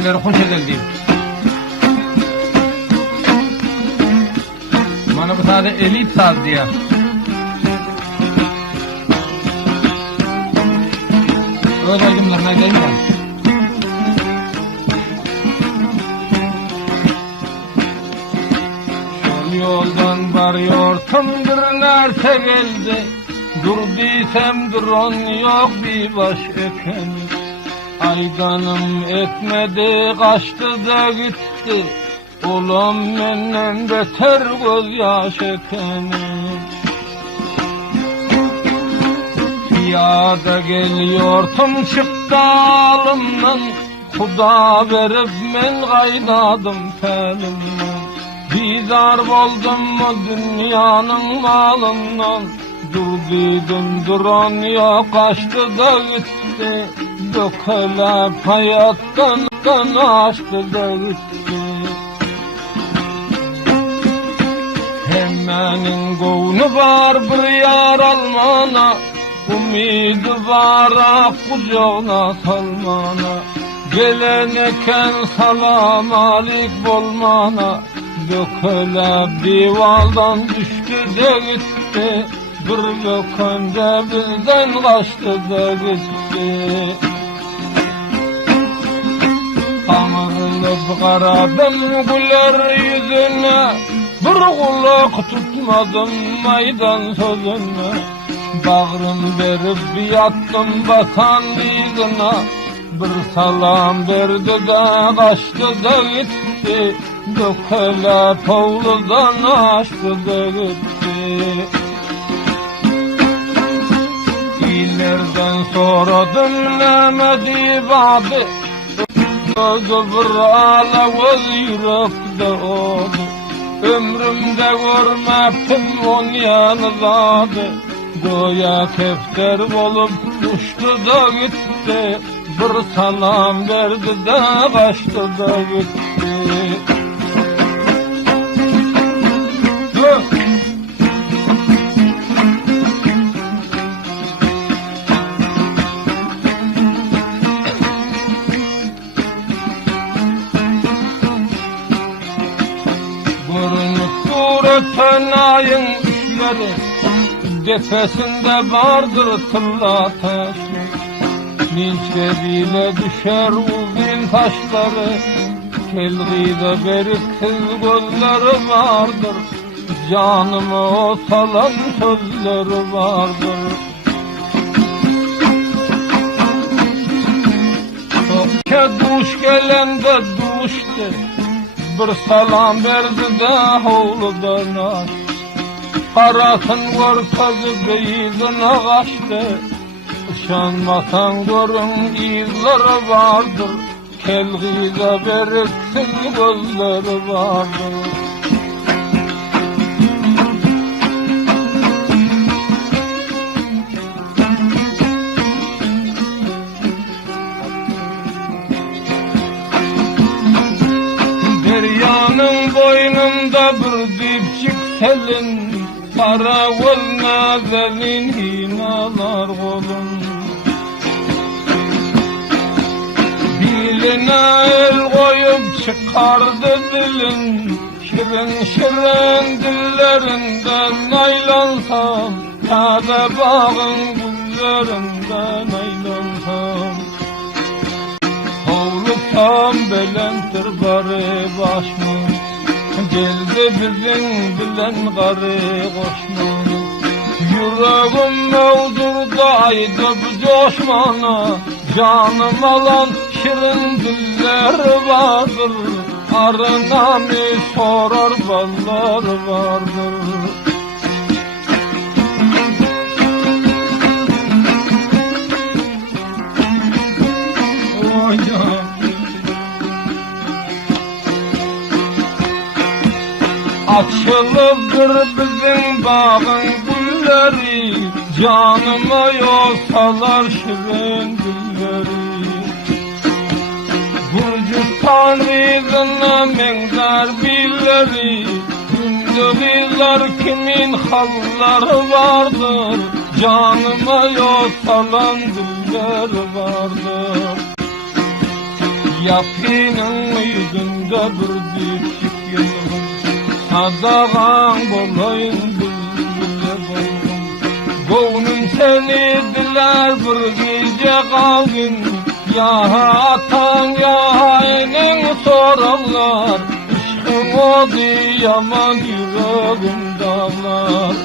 sizlere hoş edildi. Bana bu tane elit saz diye. Öyle aydınlar ne değil mi? Şol yoldan varıyortum bir nerse geldi. Dur diysem duran yok bir baş ekeni. Aydanım etmedi kaçtı da gitti. Ulan menden beter gözyaş ekeni. Piyada geliyordum çıktı alımdan. Huda verip men kaynadım felimden. Bizar oldum mu dünyanın malından. Dur dedim duran ya kaçtı da gitti. Dökelep hayattan açtı da gitti. Hemenin kovunu var bir yar almana. Umidi var kucağına salmana. Geleneken salam alik bolmana. Dökelep divaldan düştü de gitti. Bir dökende bizden kaçtı da gitti. Anırılıp karadım güler yüzüne. Bir kulak tutmadım maydan sözüne. Bağrım verip yattım batan dizine. Bir salam verdi de kaçtı da gitti. Dökelep oğludan açtı da gitti. İlerden sonra dinlemedi vaadi. Gözü bir alavuz yürekte oldu. Ömrümde görmeptim on yanızadı. Goya kefter olup uçtu da gitti. Bir salam verdi de kaçtı da gitti. Fenayın işleri defesinde vardır tılla taşı. Linçleriyle düşer uzun taşları. Kelgide beriksiz gözleri vardır. Canımı o salan sözleri vardır. Çokça duş gelende duştu. Bir salam verdi de oğludan aç. Karasın görkezi beyzine kaçtı. Uşanmasan görün izleri vardır. Kelgide beriksiz gözleri vardır. Deryanın boynunda bir dipçik selin. Karavul nazelin hinalar kolun. Diline el koyup çıkardı dilin. Şirin şirin dillerinden aylansam. Taze bağın güllerinden aylansam. Hovlusam belentir bari başmı. Geldi bizim bilen garı koşma. Yüreğim mevdurdaydı bu coşmana. Canım alan şirin diller vardır. Arınami sorar ballar vardır. Açılıdır bizim bağın gülleri. Canıma yolsalar şirin dilleri. Gürcistan rizine mengzar billeri. Gündüzler kimin halları vardır. Canıma yolsalan diller vardır. Yapının yüzünde bir dipçik yılgın, sadağan bolayın bülbüle boyun. Goğnun seni diler bir gece kaldın, ya atan ya enen sorarlar. İşkın o yaman yüreğim dağlar.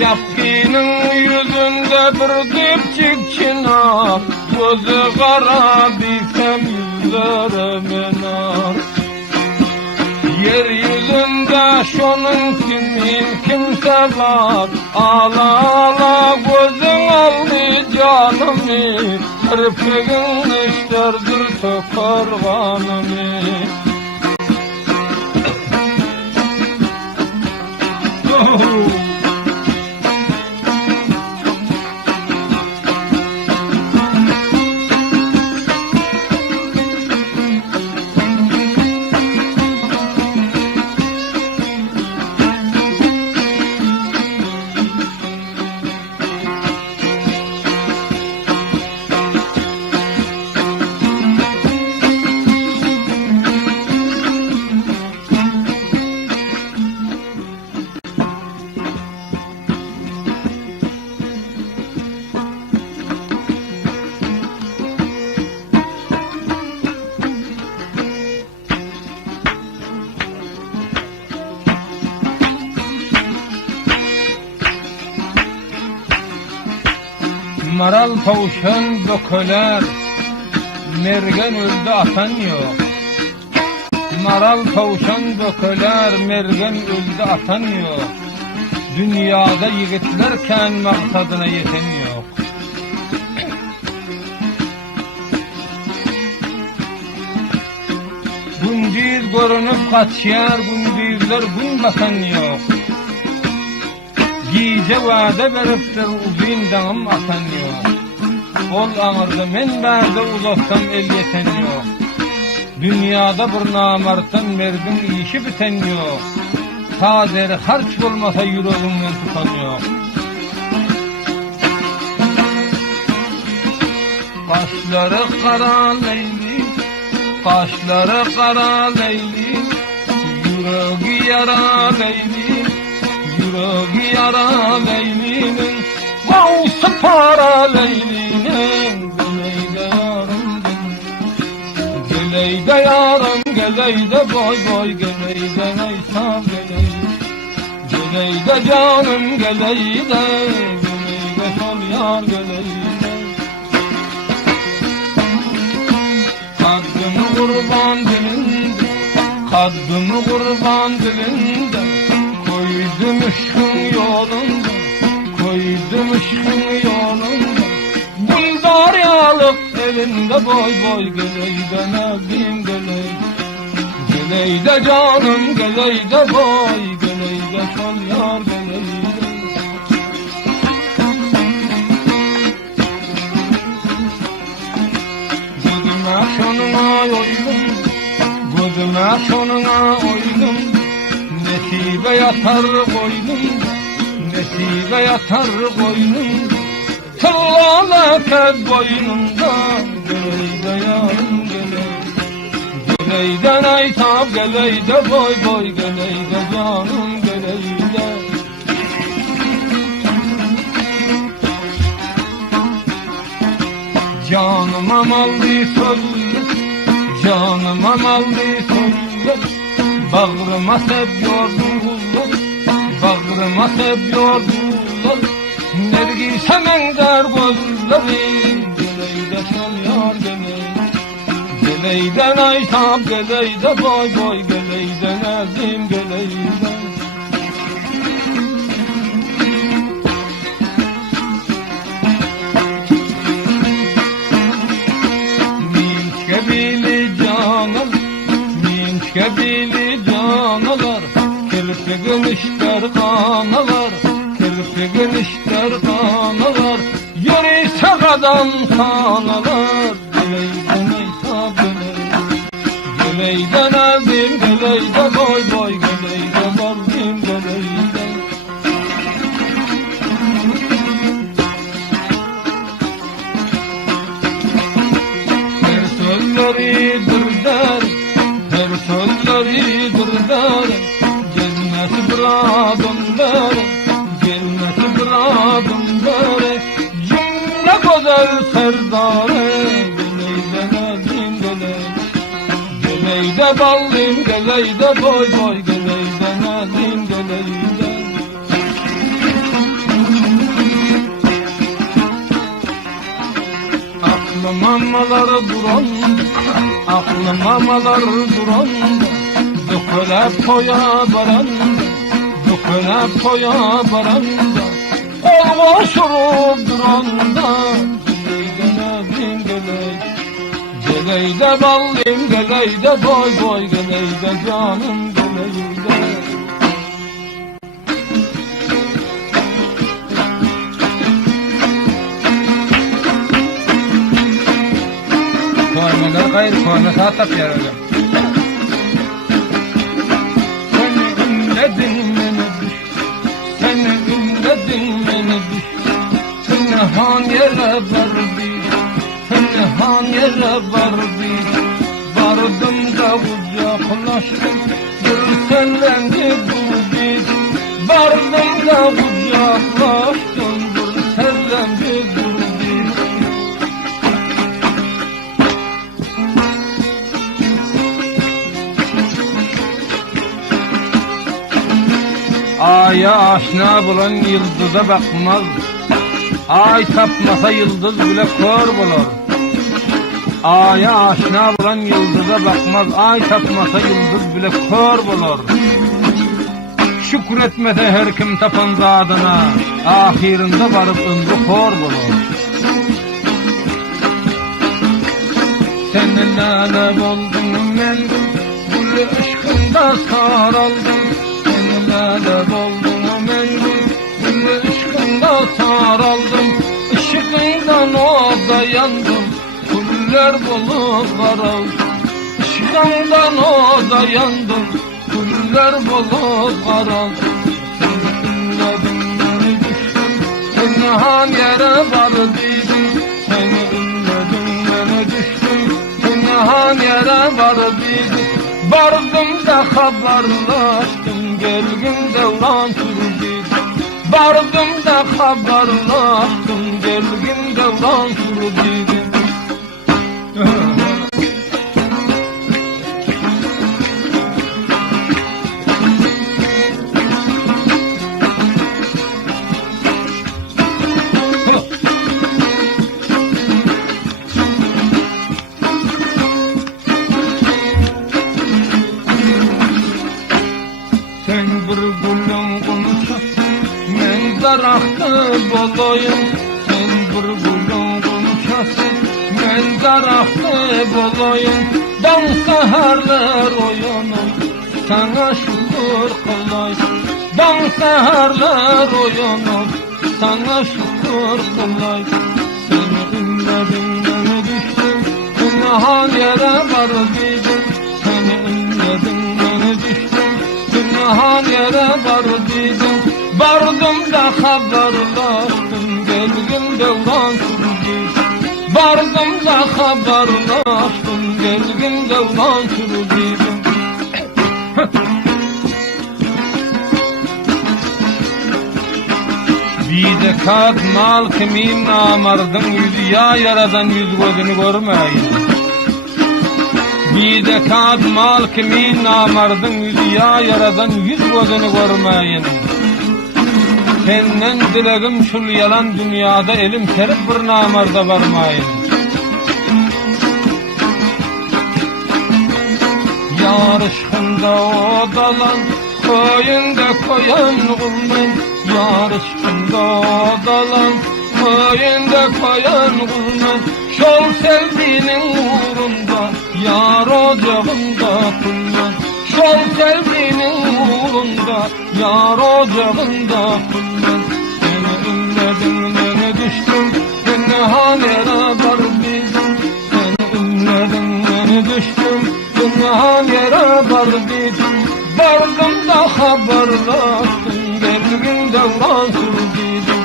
Yapının yüzünde bir dipçik çınar, gözü kara bilsem yüzlere menar. Yeryüzünde şunun kimin kimse var, ağla ağla gözün aldı canımı, kirpigin işlerdir söker kanımı. Maral tavşan dököler, mergen öldü atan yok. Maral tavşan dököler, mergen öldü atan yok. Dünyada yigitlerken maksadına yeten yok. Gündüz görünüp kaçyar, gündüzler gün batan yok. Gece vade veriptir uzun dağım atan yok. Ol ağırdı men berde uzatsam el yeten yok. Dünyada bir namarttan merdin işi biten yok. Tazeri harç olmasa yüreğimden tutan yok. Kaşları kara leyli, kaşları kara leyli, yüreği yara leyli. Yüreği yara leylinin, bağısı para leylinin. Geleyde yarım, geleyde yarım, geleyde boy boy, geleyde neysam geleyde. Geleyde canım geleyde, geleyde sol yar geleyde. Kaddımı kurban dilinde, kaddımı kurban dilinde. Koydum ışkın yolunda, koydum ışkın yolunda. Buldar yalık elinde boy boy, geleyde nebim geleyde. Geleyde canım geleyde boy, geleyde sol yar geleyde. Gözüme şonuna oydum, gözüme şonuna oydum. Nesibe yatar koynumda, nesibe yatar koynumda. Tırlala kez boynumda, geleyde yarım geleyde. Geleyde neytab geleyde boy boy, geleyde canım geleyde. Canıma maldi sözlük, canıma maldi sözlük. Bağrıma sep yordular, bağrıma sep yordular. Nergise mender gözleri, geleyde sol yar geleyde. Geleyde neytab geleyde boy boy, geleyde nezim geleyde. Minçkebili canım, minçkebili canalar, kirpigin işler kanalar, kirpigin işler kanalar. Yürüyse adam sanalar, geleyde neytab geleyde. Geleyde nezim geleyde boy boy, geleyde. adım beri, gelmesi bir adım beri, cümle güzel serdarı. Geleyde nazim geley, geleyde ballim geleyde boy boy, geleyde nazim geleyde. Aklım amalar duran, aklım amalar duran, döküle poya baranda, döküle poya baranda, oluşurup duranda. Geleyde nazim geley, geleyde ballim geleyde boy boy, geleyde canım geleyde. Koymalar gayr koyma saatap yararlı. Seni ümledin beni düş, seni ümledin beni düş. Pınhan yere vardı, pınhan yere vardı. Vardım da kucaklaştım, bir senlendi durdu. Vardım da kucaklaştım, bir senlendi durdu. Aya aşina bulan yıldıza bakmaz, ay tapmasa yıldız bile kör bulur. Aya aşina bulan yıldıza bakmaz, ay tapmasa yıldız bile kör bulur. Şükretmese her kim tapan zadına, ahirinde varıp ömrü kör bulur. Seninle oldum men, gül ışkında saraldım. Seninle oldum men, gül ışkında saraldım. Işıkından oda yandım, güller bulup karaldım. Işıkından oda yandım, güller bulup karaldım. Ünledim beni düştüm, pınhan yere vardıydım. Seni ünledim beni düştüm, pınhan yere vardıydım. Vardım da haberlaştım, gelgin devran sürdüydüm. Vardım da haberlaştım, gelgin devran sürdüydüm. Sen bir gülüm konuşa, men daraxtı bolayım. Sen bir gülüm konuşasın, men daraxtı bolayım. Dan seherler oyanım, sana şükür kılayım. Dan seherler oyanım, sana şükür kılayım. Seni ümledim beni düştüm, pınhan yere vardıydım. Seni ümledim beni düştüm, pınhan yere vardıydım. Vardım da haberlaştım, gelgin devran sürdüydüm. Vardım da haberlaştım, gelgin devran sürdüydüm. Bir de kat mal kimin namardın yüzü, ya yaradan yüz gözünü görmeyin. Bir de kat mal kimin namardın yüzü, ya yaradan yüz gözünü görmeyin. Senden dilegim şul yalan dünyada, elim serip bir namarda varmayın. Yarışkında odalan, koyunda koyan olmayın. Yarışkında odalan, koyunda koyan olmayın. Şol sevdiğinin uğrunda, yar ocağında kullan. Şol sevdiğinin uğrunda, yar ocağında kullan. Seni ümledim beni düştüm, pınhan yere vardıydım. Seni ümledim beni düştüm, pınhan yere vardıydım. Vardım da haberlaştım, gelgin devran sürdüydüm.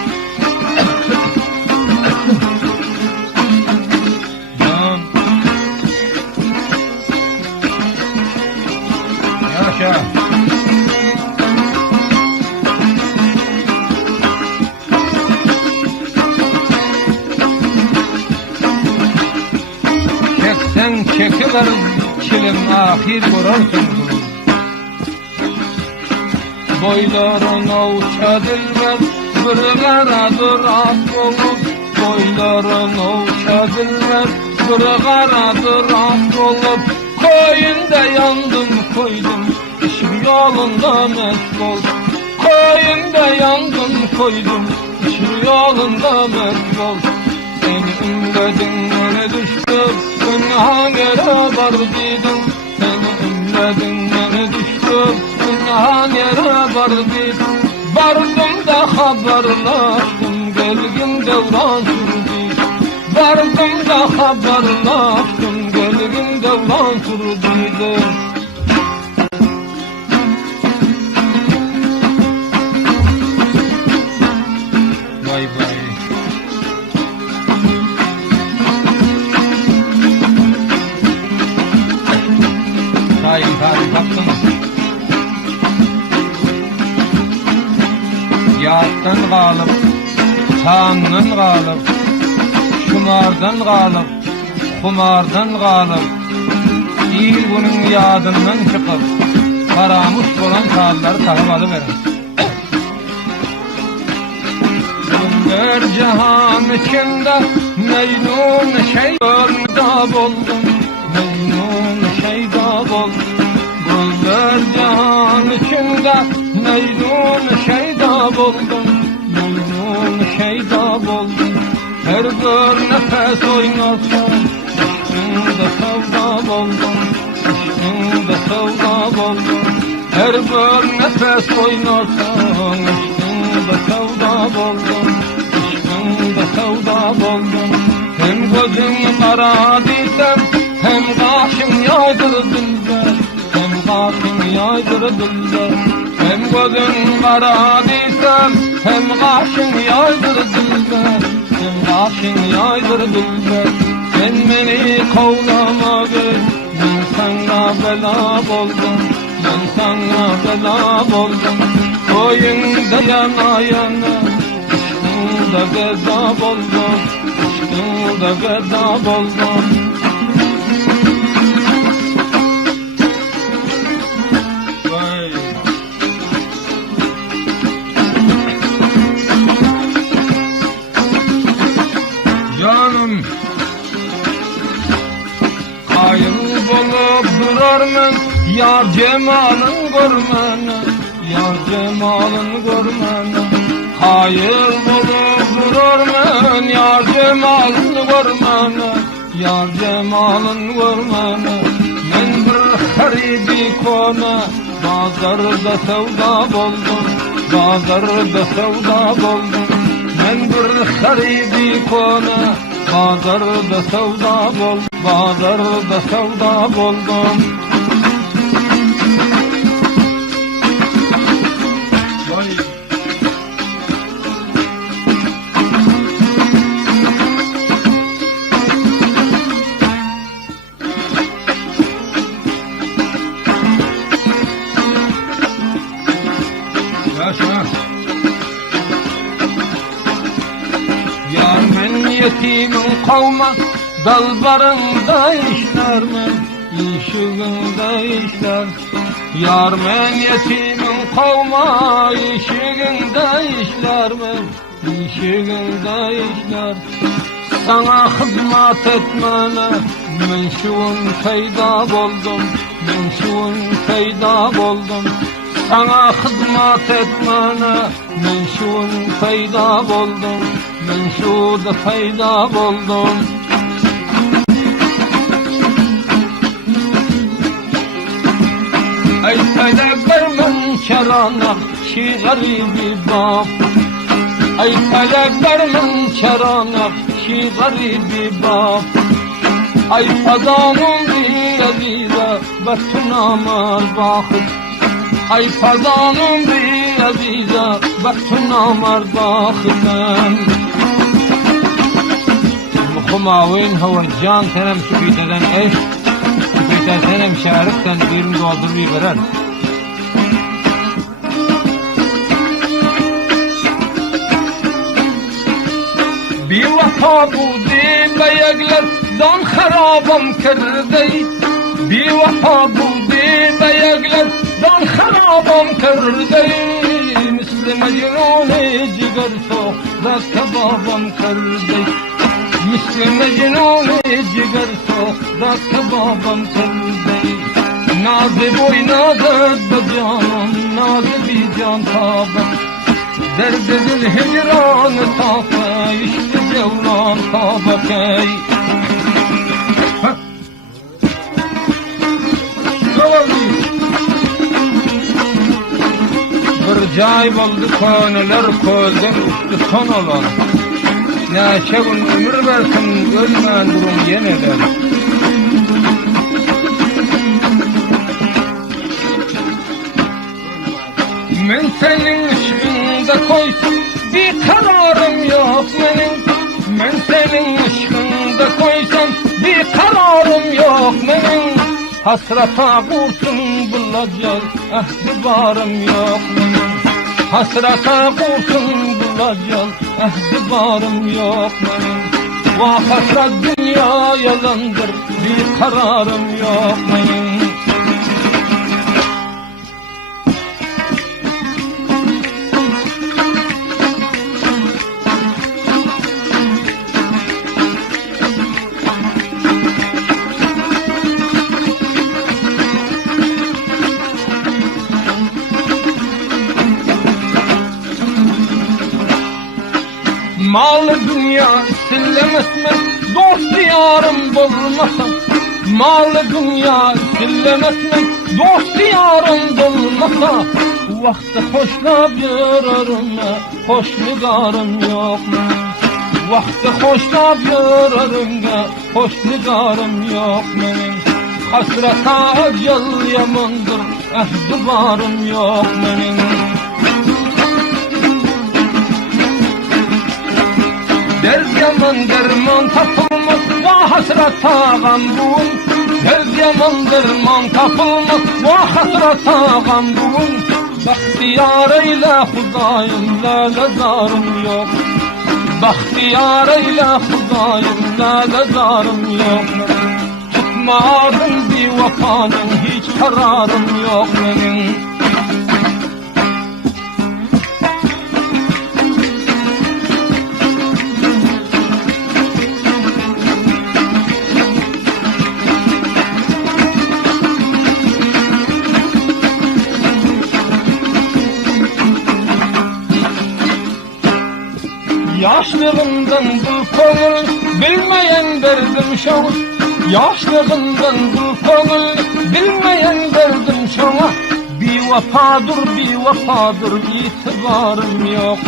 Yaşa. çekiver çilim ahir görürsün zulüm. Boylarına uçadilmez bir karadır at olup, boylarına uçadilmez bir karadır at olup, koyunda yandım koydum işin yolunda meşgul. Koyunda yandım koydum işin yolunda meşgul. Seni ümledin beni düştüm günaha göre vardıydım. Seni ümledin beni düştüm günaha göre vardıydım. Vardım da haberlaştım gelgin devran sürdü. Vardım da haberlaştım gelgin devran sürdü. Vay vay. Sayın tarih hakkınız. Yattan galıp, çağından galıp, şumardan galıp, kumardan galıp, iyi günün yadından çıkıp, karamış olan saatleri takip alıverin. Günler cihan içinde mecnun şeyda buldum, mecnun şeyda buldum. Günler cihan içinde mecnun şeyda buldum, mecnun şeyda buldum. Her bir nefes oynarsa aşkında sevda buldum, aşkında sevda buldum. Her bir nefes oynarsa aşkında sevda buldum, aşkında sevda buldum. Hem gözüm kara diysem hem kaşım yaydır dilber, hem kaşım yaydır dilber. Hem gözüm kara diysem hem kaşım yaydır dilber, hem kaşım yaydır dilber. Sen beni kovlama gel, ben sana bela buldum, ben sana bela buldum. Koyunda yana yana aşkında geza buldum, aşkında geza buldum. Canım hayır bulup durarmın yar cemalın görmeni, yar cemalın görmeni. Hayır bulup durarmın yar cemalın görmeni, yar cemalın görmeni. Men bir haribi kona bazarda sevda buldum, bazarda sevda buldum. Men bir haribi kona bazarda sevda buldum, bazarda sevda buldum. Yaşa. Yar men yetimin kavma dalbarında işlermen, işiginde işler. Yar men yetimin kavma işiginde işlermen, işiginde işler. Sana hizmet etmene men şuun feyda buldum, men şuun feyda buldum. Sana hizmet etmene men şuun feyda buldum, men şuda feyda buldum. Ay talep men çaranak şi garibi bab. Ay talep men çaranak şi garibi bab. Ay fazanın bir azize betnamar bakıt. Ay fazanın bir azize betnamar bakıtım. Muhumavin hava can senem şüküteden eş, şüküten senem şarıktan birini doldur bir veren. Bir vafa bu değil beyekler dan harabam kerdey bir vafa buldu dayaklar dan harabam kerdey misli mecnun-i cigar sohdat kebabam kerdey misli mecnun-i cigar sohdat kebabam kerdey nazi boynadı da canım nazi bir can tabam derde dil hicranı tafe işte cevlan tabakey bir cay buldu konular ko'zdan uçtu son olan neçe gün ömür versin ölmen durum yeniden men senin ışığında koysam bir kararım yok benim men senin ışığında koysam bir kararım yok benim hasrata kursun bulacak ehdibarım yok benim hasrata kursun bulacak ehdibarım yok benim vah hasret dünya yalandır bir kararım yok benim Mal dünya sillemesmen dost diyarım bulmasam mal dünya sillemesmen dost diyarım bulmasa vakti hoşlap yürürüm hoş nigarım yok vakti hoşlap yürürüm hoş nigarım yok benim hasrata acıl yamandır ehdibarım yok benim dert yaman derman tapılmaz vah hasrata gambuğun dert yaman derman tapılmaz vah hasrata gambuğun bahtiyar eyle Hudayım laledarım yok bahtiyar eyle Hudayım laledarım yok tutmadım bir vafanın hiç kararım yok benim yaşlığımdan bu konul bilmeyen derdim şoğu yaşlığımdan bu konul bilmeyen derdim şoğu bir vafadır itibarım yok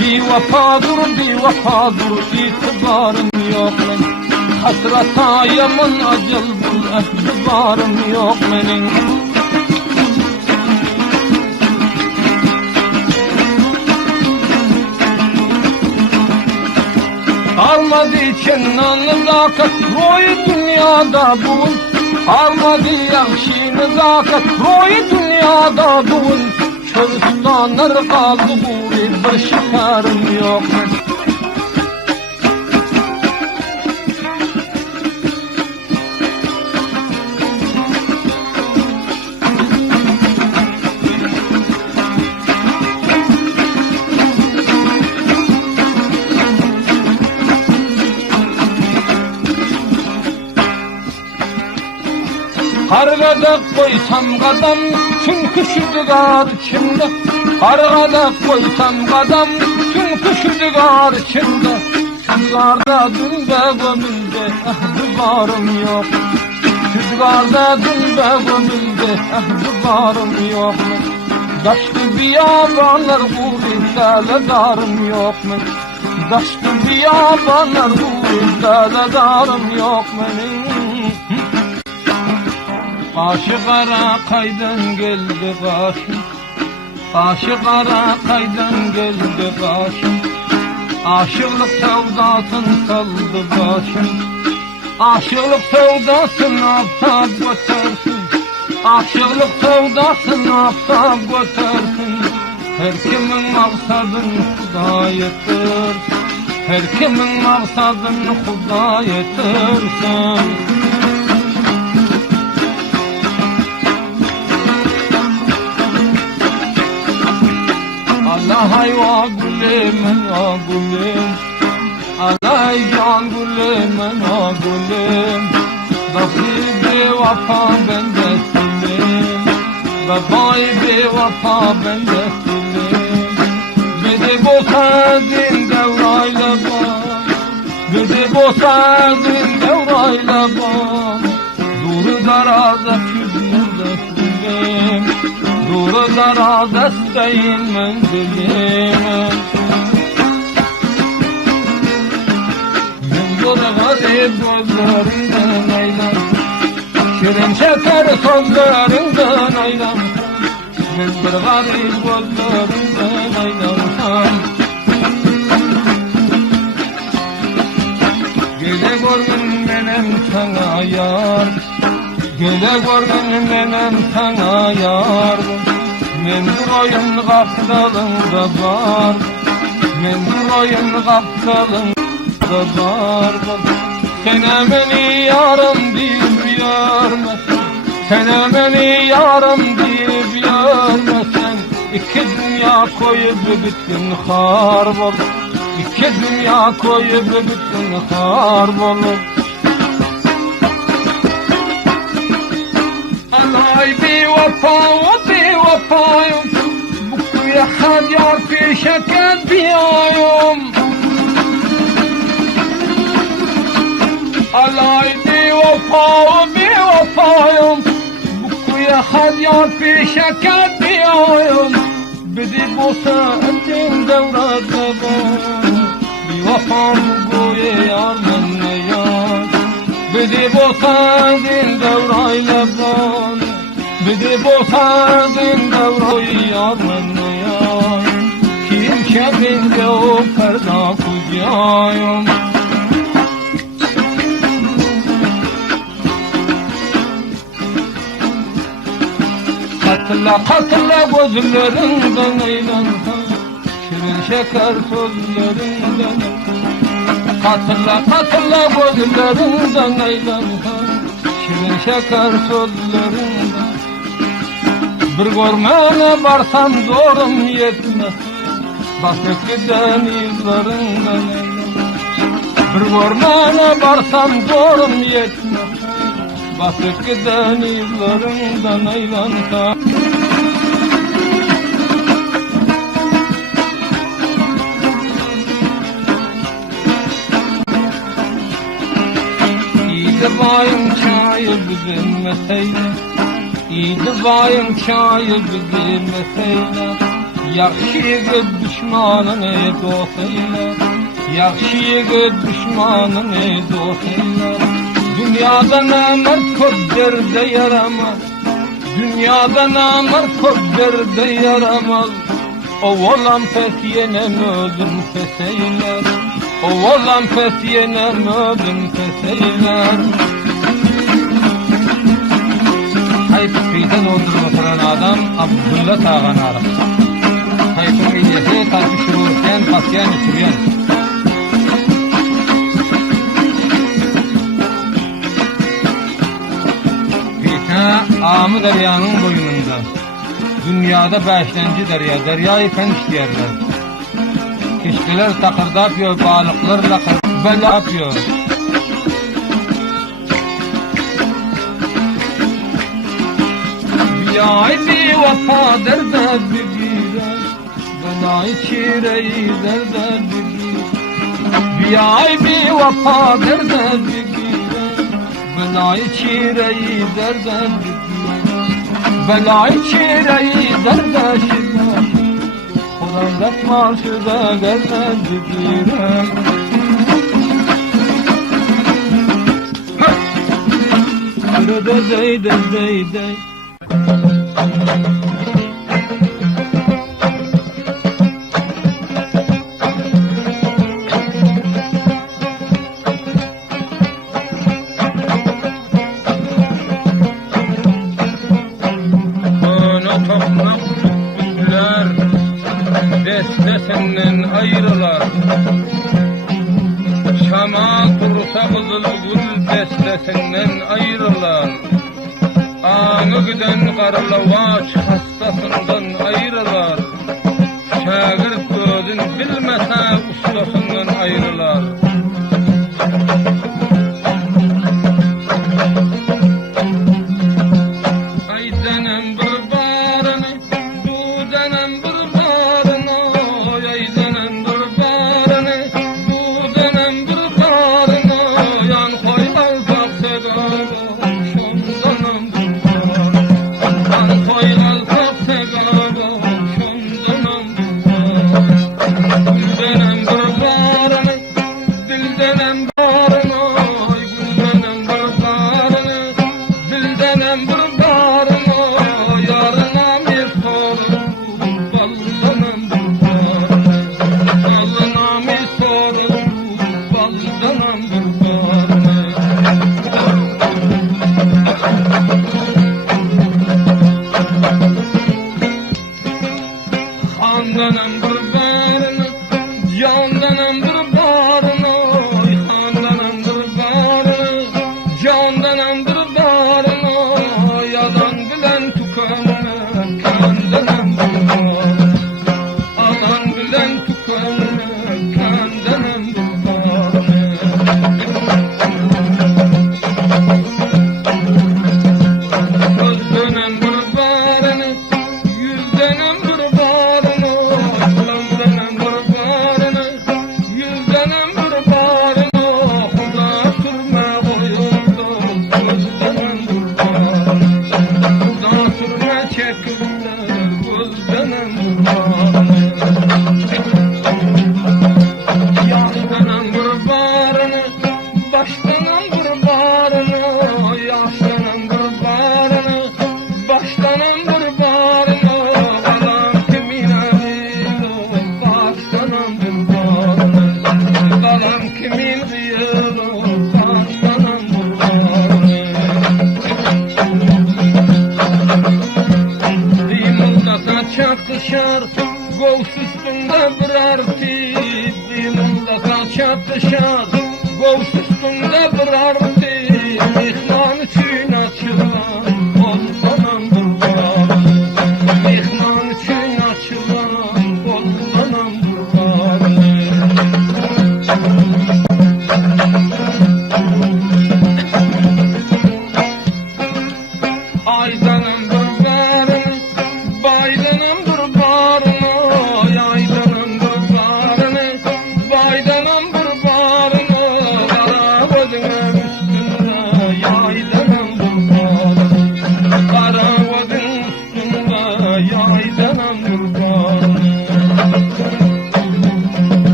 bir vafadır itibarım yok hasrata yaman acıl bul ehdibarım yok benim Almadı içinden nezaket royu dünyada bugün almadı yakşı nezaket royu dünyada bugün çözüstanlar kaldı buri bir şekerim yok Kargada koysam kadam çünkü şüdügar içimde Kargada koysam kadam çünkü şüdügar içimde Şüdügarda dünde gömülde ehdibarım yok Şüdügarda dünde gömülde ehdibarım yok Daştı biyabanlar uğrayıp laledarım yok Daştı biyabanlar uğrayıp laledarım yok Aşı kara kaydan geldi başım Aşı kara kaydan geldi başım Aşıklık sevdasını saldı başım Aşıklık sevdasını aptal götürsün Aşıklık sevdasını aptal götürsün Her kimin maksadını Hudayettir her kimin maksadını Huda yetirsin. Allah hayva gülüm, a gülüm, alay can gülüm, a gülüm. Babi be vafa bende silim, babay be vafa bende silim. Bedi bosadın devrayla ban, bedi bosadın devrayla ban. Duru daraza küzmünde silim, duru daraza isteyin mendilim. Garip gözlerinden aylan, şirin şeker sözlerinden aylan. Ben bir garip gözlerinden aylansam. Gele görgün benim sana yar, gele görgün benim sana yar. Men durayım gaftalında var, men durayım gaftalında var. Sene beni yarım deyip görmesen, sene beni yarım deyip görmesen, iki dünya koyup bütün harp, iki dünya koyup bütün harp. Alay bir vefayım, bu kuya hadyar peşeket biyayım. Alay bir vefayım, bu kuya hadyar peşeket biyayım. Bedi bosa endim devrat leban, bir vefam goye yar menne yar. Bedi bosa endim devray leban, bedi bosa endim devray yar menne yar. Kim kebinde o perda kujayım. Katla katla gözlerinden eylansan, şirin şeker sözlerinden. Katla katla gözlerinden eylansan, şirin şeker sözlerinden. Bir görmene varsam zorum yetmez, basıp giden izlerinden eylansan. Bir görmene varsam zorum yetmez, basıp giden izlerinden aylansa. İyiydi bayım çayı bilmeseyle, iyiydi bayım çayı bilmeseyle. Yaxşı yigit düşmanın ey dostuyla, yaxşı yigit düşmanın ey dostuyla. Dünyada namert köp derde yaramaz, dünyada namert köp derde yaramaz. Oğlan fesyenem ödüm feseyler, oğlan fesyenem ödüm feseyler. Hayp kıytan oldurma soran adam Abdullah Tağan Arap. Hayp'ın ilyesi kalbi şururken pasyan ütüryen. Amı deryanın boyununda, dünyada beşinci derya, deryayı fenç derler. Kişkiler takırda yapıyor, balıklar bela yapıyor. Bir ay bir vefa derde birbirler, belayı çireyi derde birbirler. Bir ay bir vefa derde birbirler, belayı çireyi derde birbirler. Belayı çireyi derde şiddet, Kur'an'da marşıda gelmez birbirler. Dey dey dey dey. Destesinden ayrılar, kızıl gül destesinden ayrılar. Anı giden karlavaç hastasından ayrılar. Şagirt gözün bilmese ustasından ayrılar.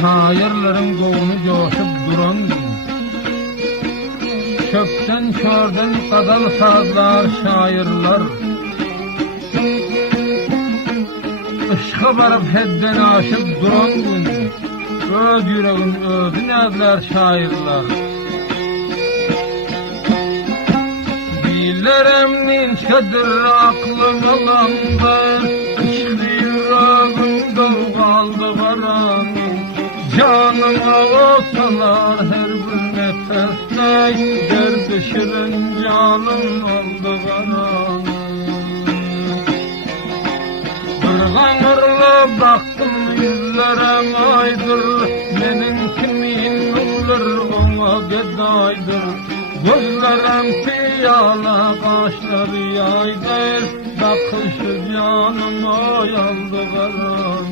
Şairlerin doğunu coşup duran çöpten körden kadal sazlar şairler. Işığa varıp hedden aşıp duran gün öz yüreğin özü nezler şairler. Dilerim ninçedir aklım alanda, ışığı yüreğimde kaldı varan. Canıma olsalar her bir nefeste, derdi şirin canım oldu garan. Bir kanırla baktım yüzlere aydır, benim kimin olur ona gedaydır. Gözlerim piyala, kaşları yaydır, bakışı canıma yandı garan.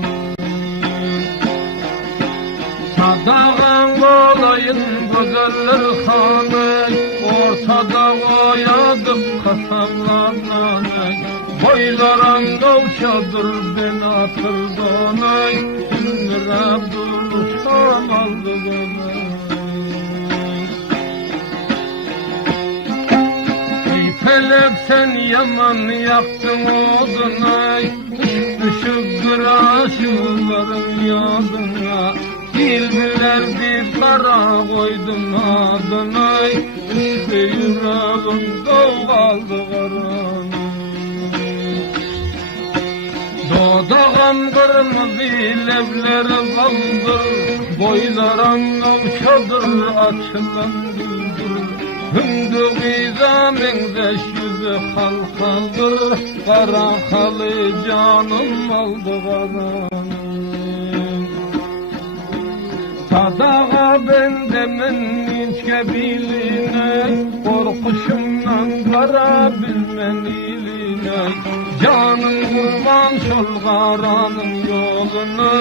Sadağın olayın güzeller hanı, ortada oyadık savlanay boylaran kavşadır ben atırdanay Ümre duruşam aldı gönay Felek sen yaman yaktın odunay Düşüp kıraşılarım yadına Dilbilerdi para koydum adınay İşte yüreğim doğaldı karanay Dodağım kırmızı levleri baldır Boylaram kavşadır açılan güldür Hündü gizamın deş yüzü halkaldır Kara halı canım aldı karanım Sadağa bendemin inçke biline Korkuşumdan kara bilmen iline Canım kurban şol karanın yoluna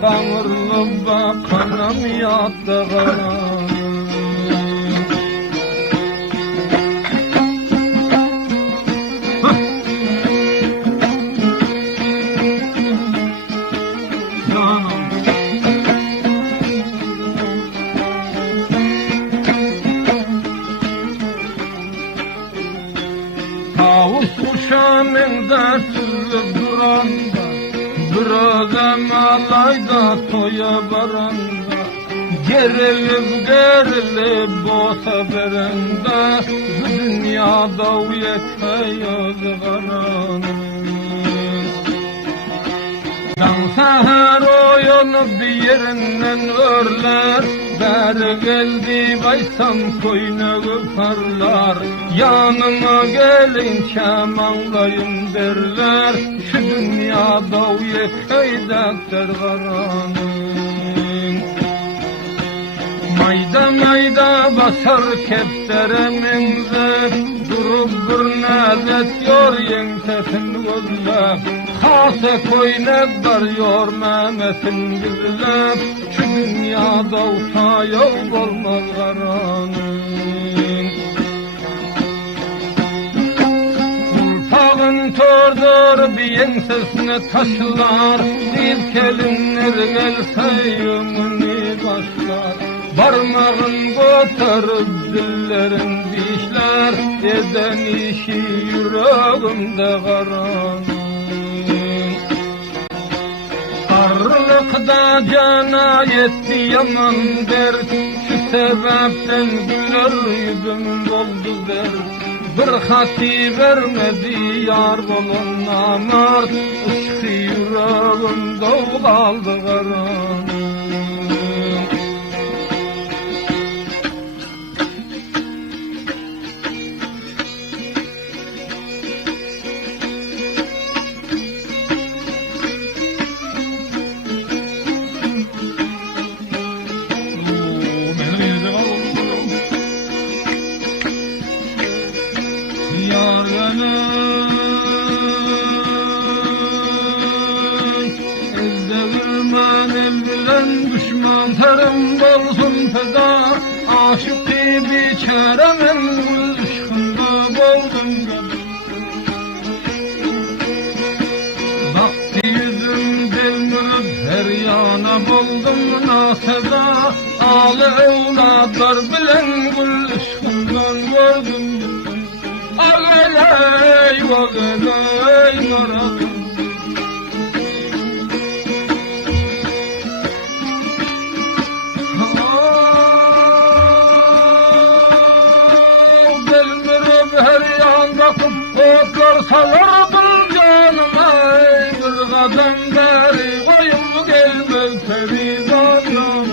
Kanırlı bakanam yattı karanım Kuşamın dertsiz duranda Bir ödem alayda toya baranda Gerilip bosa berende Dünyada uyetmeyoz karanım Dansahar oyunu bir yerinden örler Beri geldi baysam koynağı parlar Yanıma gelin çamanglayım derler Şu dünyada uyekeyder karanım Mayda mayda basar keftereminze Durup bir nazet yor yentesin gözlep Hase koynak dar yor memesin gizlep Şu dünyada uta yok olmaz karanım Ultağın tordur bir ensesine taşlar Dilkelinler gelse yönünü başlar Parmağın kotarıp dillerin dişler Eden işi yüreğimde karanım Karlıkta cana yetti yaman dert Şu sebepten güller yüzüm doldu dert Bir hati vermedi yar bolun namart Işkı yüreğim doğaldı karanım Düşman tarım bolsun feda Aşık gibi çeremin Işkında boldum Baktı yüzüm delmirip her yana boldum naseda Ağlı evladlar bilen gül Işkından gördüm Ağlay vağlay naradım Otlar salardım canıma Bir kadın beri koyum gelmez ferizanım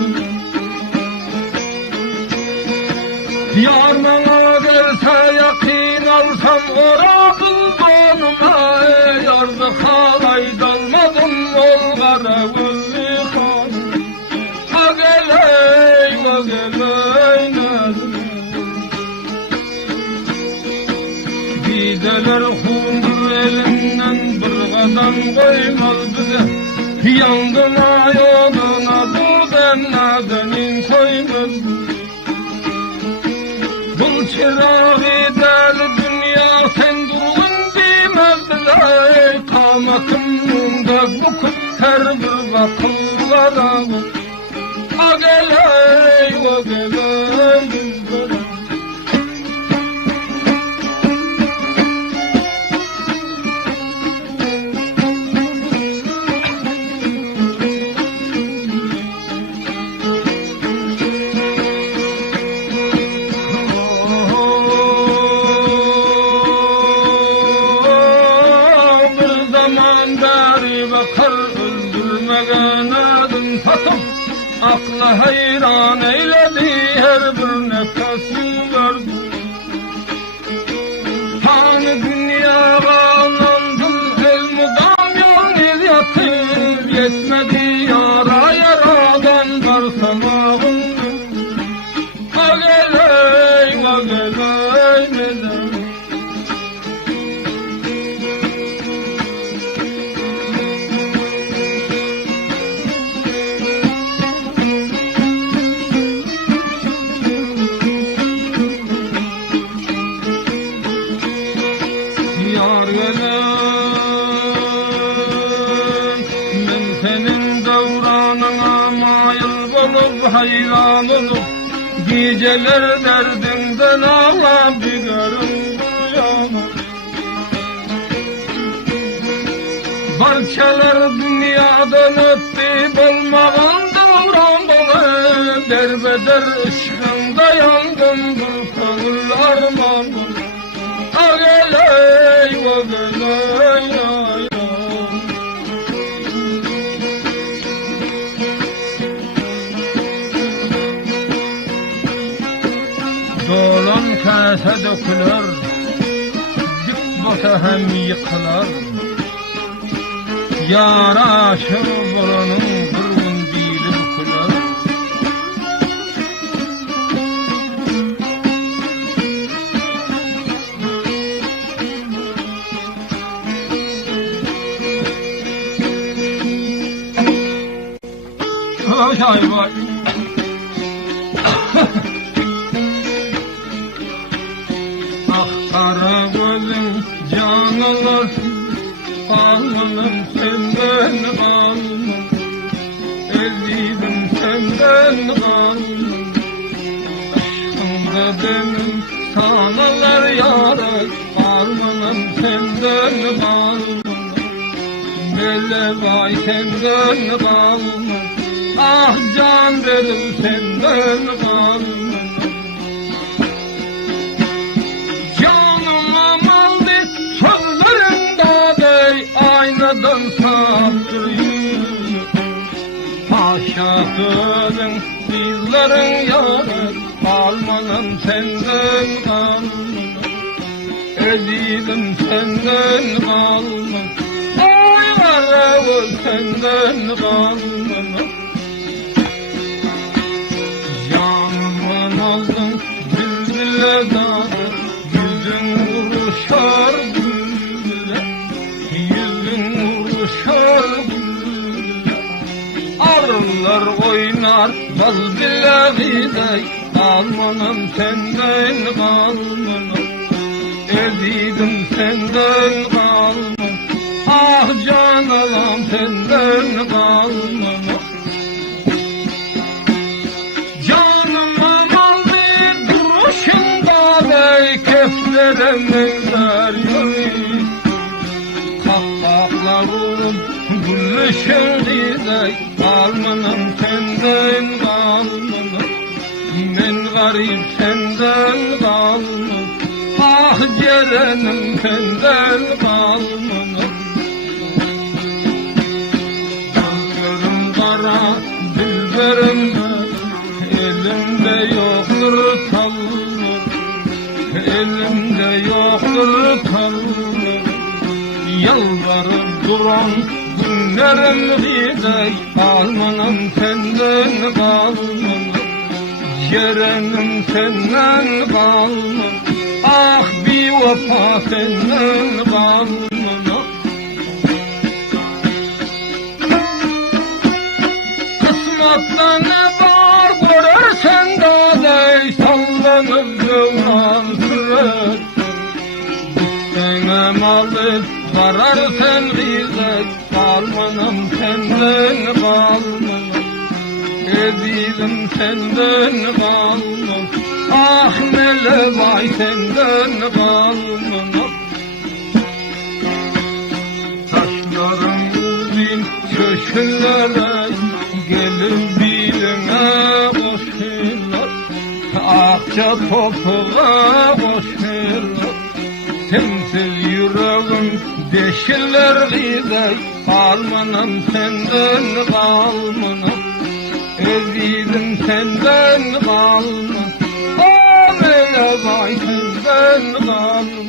Yar bana gelse yakin alsam ora buldanıma Yardı halay dalmadım ol kara gözlü hanım Ageley nazım Gideler hundur elinden bir kadam koymaz bize Yandım ayoluna dudem nadenin koymaz Bul çırağı deli dünya sen her bir vakıllara o geley dilbere. Akla hayran eyledi her bir nefesin gördü. Tanrı dünyaya anandım el mudam yalnız yatır. Yetmedi yara yaradan varsamağım. Ageley neden. Hayran olup geceler derdinden ağlam digarım uyanır. Parçalar dünyadan öptü bulmağın davran bana. Derbeder ışkında yandım bir kavul armanım. Ageley ageley dolan kase dökülür, dik bota hem yıkılır. Yara aşır buranın bir gün dili bükülür. Şair var. Kara gözün can olur, alnım senden alnım, ezildim senden alnım. Aşkımda benim sanalar yarar, alnım senden alnım. Belevay senden alnım, ah can verim senden alnım. Aynadan saptırıyor paşa kızın dizlerin yarar. Almanım senden kalmanım, ezildim senden kalmanım. Oy var senden kalmanım. Canımın aldın bülbüle dağır, yüzün vuruşar arılar oynar dal billahi almanım senden kalmanım, ezildim senden kalmanım. Ah can alam senden kalmanım. Canıma mal bir duruşunda bey keflerim veriyor. Kalkaklarım gülüşünde almanım senden kalmanım. Ben garip senden kalmanım, ah cerenim senden kalmanım. Gözlerim kara dilberim elimde yoktur talım, elimde yoktur talım. Yalvarıp duran günlerim gidey, almanım senden kalmanım. Cerenim senden kalmanım, ah bir vefa senden kalmanım. Kısmette ne var görürsen dağday, sallanıp yoldan sürer. Düşsene malı göz kararsan gizlet, kalmanım senden kalmanım. Ezizim senden kalmanım, ah nele vay senden kalmanım. Taşlarım uzun köşelere, gelip biline koşurlar. Akça topuğa koşurlar. Sensiz yüreğim deşiler gizey, kalmanım senden kalmanım. Ezizim senden kalmanım, ah nele vay senden kalmanım.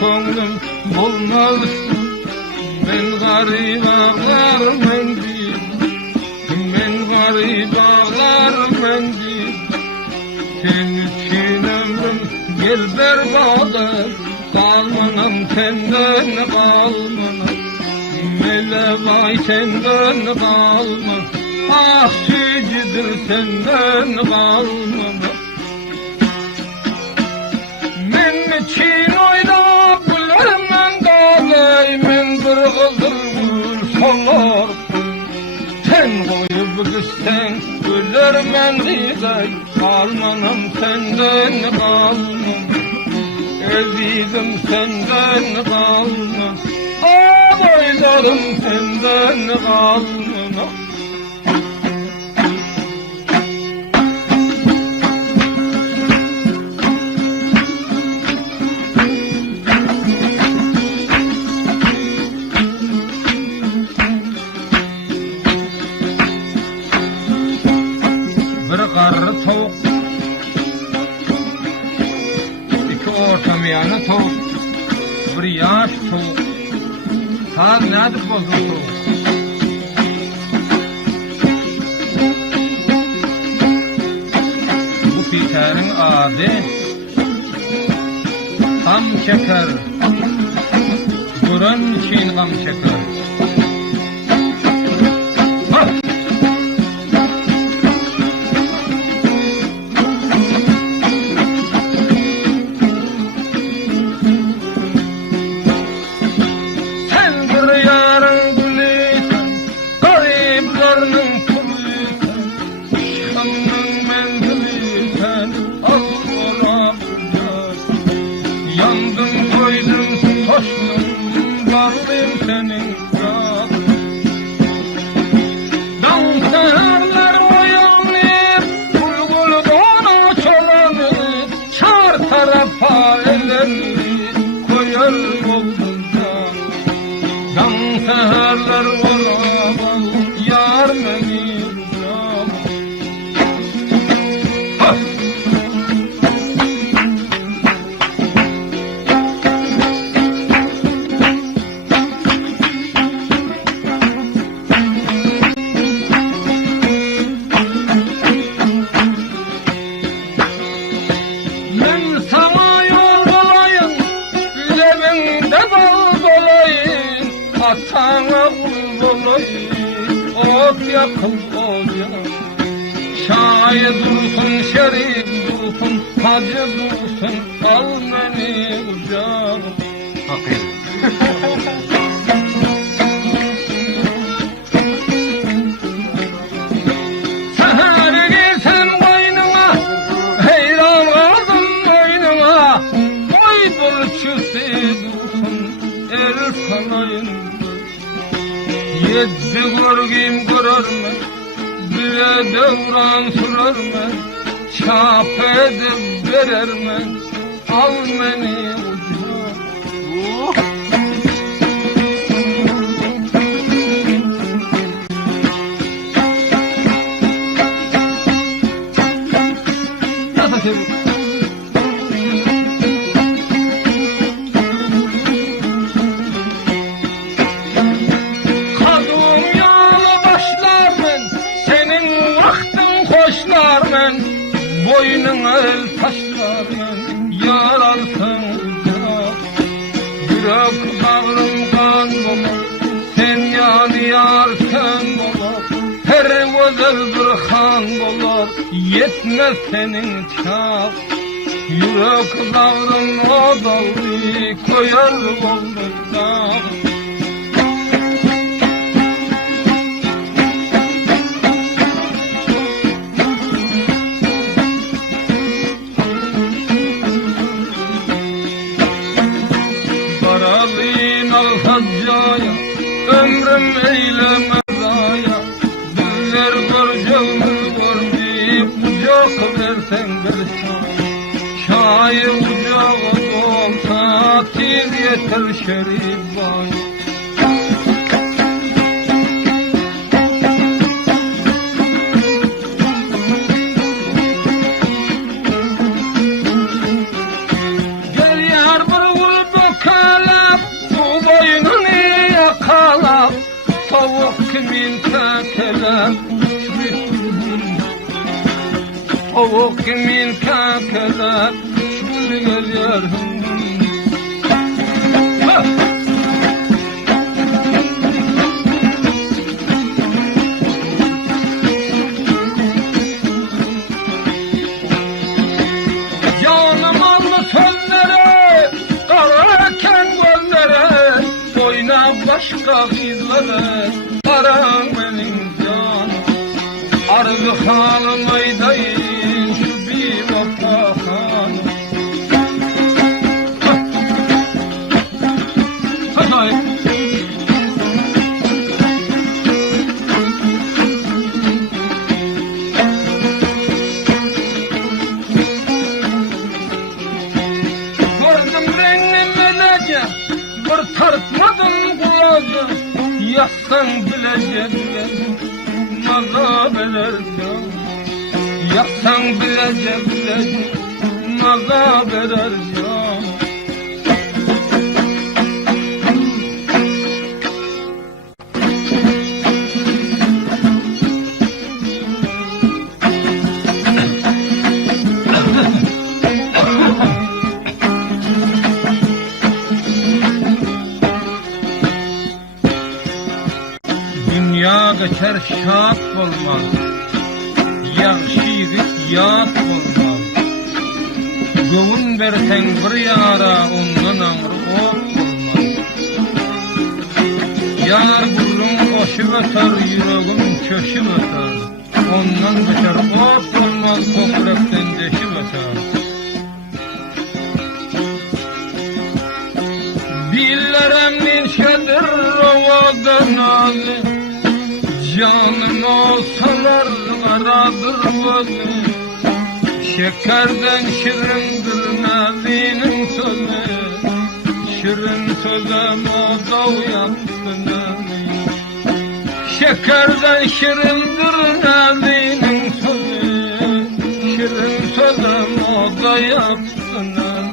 Ko'nglim bo'lmas men g'arib ağlarman deb, men g'arib ağlarman deb. Sen uchun ömrüm yerber bağlar, kalmanım senden kalmanım. Mele vay senden kalmanım, ah sücüdür senden kalmanım. Men için oynap gülermen dağlay, men bir kızır gül solardım. Sen koyup gitsen gülermen gizay, kalmanım senden kalmanım. Ezizim senden kalmanım, ah boylarım senden kalmanım. Bir qarı tavuk, iki ortamayanı tavuk, bir yaş tavuk. Saz nedir bozdu tavuk? Bu piterin adı gam çeker, buran için gam çeker. Yandım koydum toştum, varlıyım senin rahat. Danslarlar oyanıp, bulgul dona çolanıp, çar tarafa ellerini koyar oldunca. Danslarlar olamam, yar beni ucam. Atana kul olayım, ot yakın olayım. Şayet dursun, şerif dursun, hacı dursun, al beni kucağım. Fakir. Seher girsen boynuna, heyran kaldım boynuna. Boy burçüsü dursun, el sanayın. Yedi görgüm görürmen, bire devran sürermen, çap edip verermen, al beni ucuna. Nasıl çevir? men, boynuna el taşlar men, yaralsın uzak. Yürek bağrım kan bolar, sen yanıyarsan bolar. Her güzel bir han bolar, yetmez senin çap. Yürek bağrım odaldı, koyar boldurda. Baralin al haccaya, ömrüm eylemez aya. Diller göreceğimi gördü, kucak versen versen. Şayı kucağı olsa, tir yeter şerif bay. Gel yar bir gül bokalap, bu boynunu yakalap. Tavuk kimin kekelep, tavuk kimin kekelep. Gel yarım. Canım aldı sözlere, kararken gözlere, boyna başka kızlara, karan benim canım. Arzu halım aydayım, şu bir vaka hanım. Gördüm rengin melece, bir tartmadım kulacı. Yaksan bilecekler, naza verirken. Yaksan bilecekler, naza verirken. Dünya geçer şat olmaz, yaxşı yigit yat olmaz. Gövün versen bir yara, ondan ağrı ot olmaz. Yar burun koşup öter, yüreğim köşüp öter. Ondan geçer ot olmaz, kokrekten deşip öter. Dillerim ninşedir rovadan ağzı. Canın olsalar karadır gözü. Şekerden şirindir nazinin sözü. Şirin sözüm o da uyansın nazin. Şekerden şirindir nazinin sözü. Şirin sözüm o da yaksın nazin.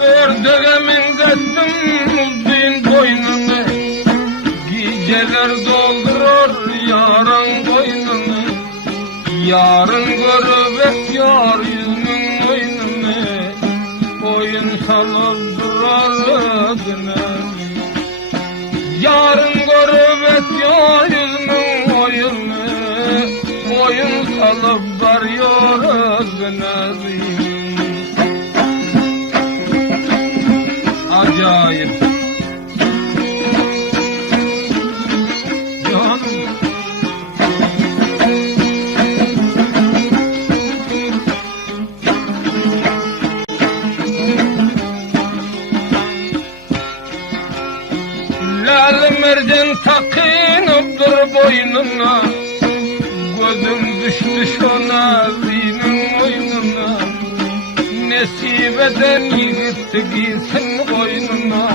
Ördöğemin gittim muzdin boynunu, geceler doldurur yarın boynunu. Yarın görüp et yar yüzünün oyununu, oyun salıp durar ödüne. Yarın görüp et yar yüzünün oyununu, oyun salıp varıyor ödüne. Acayip. Canım. Lal mercan takınıptır boynuna, gözüm düştü şu nazinin boynuna. Nesip eden yigit giysin boynuna,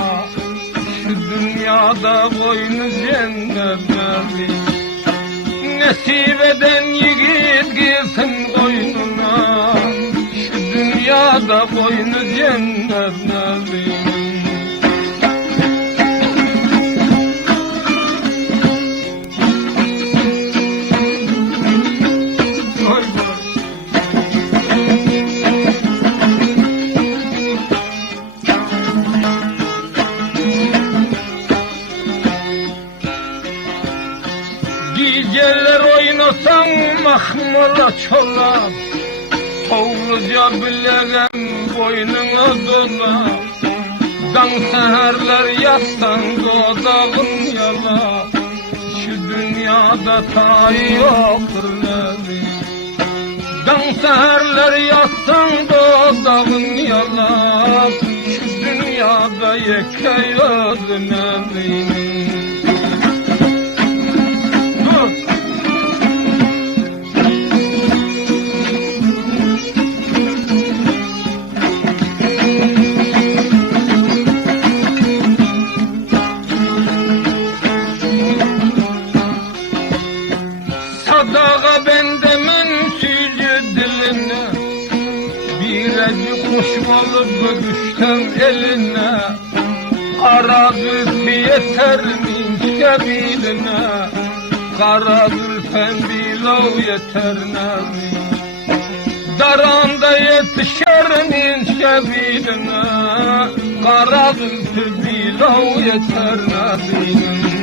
şu dünyada boynu cennetleri. Nesip eden yiğit giysin boynuna, şu dünyada boynu cennetleri. Geceler oynasan mahmura çolak, Tovluca bileğim boynuna dola. Dan seherler yatsan dodağın yala, şu dünyada tayı yoktur nevi. Dan seherler yatsan dodağın yala, şu dünyada yeke yok nevi. Sadağa bendemin tüycü diline, bireci kuş balıp düştüm eline. Kara zülfü yeter minçke biline, kara zülfen bilov yeter nevi. Daranda yetişer minçke biline, kara zülfü bilov yeter nevi.